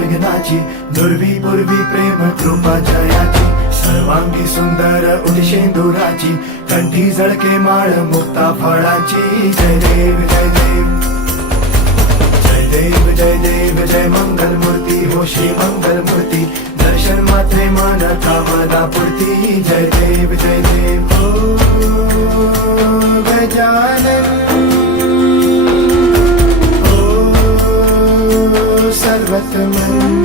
विघ्नाची, दुर्वी पूर्वी प्रेम कृपा जयाची, सर्वांगी सुंदर उठी शेंदुराची, कंठी झळके माळ मुक्ता फळाची. जय देव जय देव जय देव जय देव जय मंगल मूर्ती हो श्री मंगल मूर्ती, दर्शन मात्रे मन कामना पूर्ती. जय देव हो गजानन हो सर्वतमन.